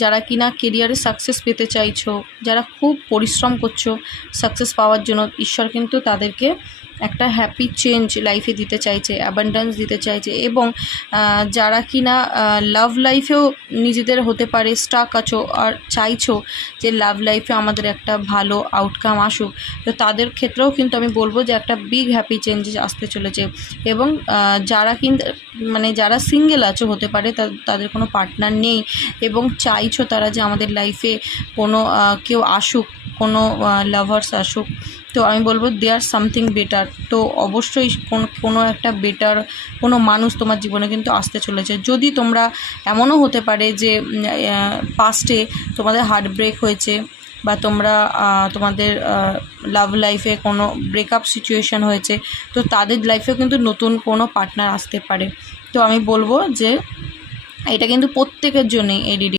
যারা কিনা কেরিয়ারে সাকসেস পেতে চাইছো, যারা খুব পরিশ্রম করছো সাকসেস পাওয়ার জন্য, ঈশ্বর কিন্তু তাদেরকে একটা হ্যাপি চেঞ্জ লাইফে দিতে চাইছে, অ্যাবান্ডেন্স দিতে চাইছে। এবং যারা কিনা লাভ লাইফেও নিজেদের হতে পারে স্টাক আছো আর চাইছো যে লাভ লাইফে আমাদের একটা ভালো আউটকাম আসুক, তো তাদের ক্ষেত্রেও কিন্তু আমি বলবো যে একটা বিগ হ্যাপি চেঞ্জেস আসতে চলেছে। এবং যারা কিন্তু মানে যারা সিঙ্গেল আছো, হতে পারে তাদের কোনো পার্টনার নেই এবং চাইছো তারা যে আমাদের লাইফে কোনো কেউ আসুক, কোনো লাভার্স আসুক, তো আমি বলবো দেয়ার সামথিং বেটার। তো অবশ্যই কোনো একটা বেটার কোনো মানুষ তোমার জীবনে কিন্তু আসতে চলেছে। যদি তোমরা এমনও হতে পারে যে পাস্টে তোমাদের হার্ট ব্রেক হয়েছে বা তোমরা তোমাদের লাভ লাইফে কোনো ব্রেকআপ সিচুয়েশান হয়েছে, তো তাদের লাইফেও কিন্তু নতুন কোনো পার্টনার আসতে পারে। তো আমি বলবো যে এটা কিন্তু প্রত্যেকের জন্যই এই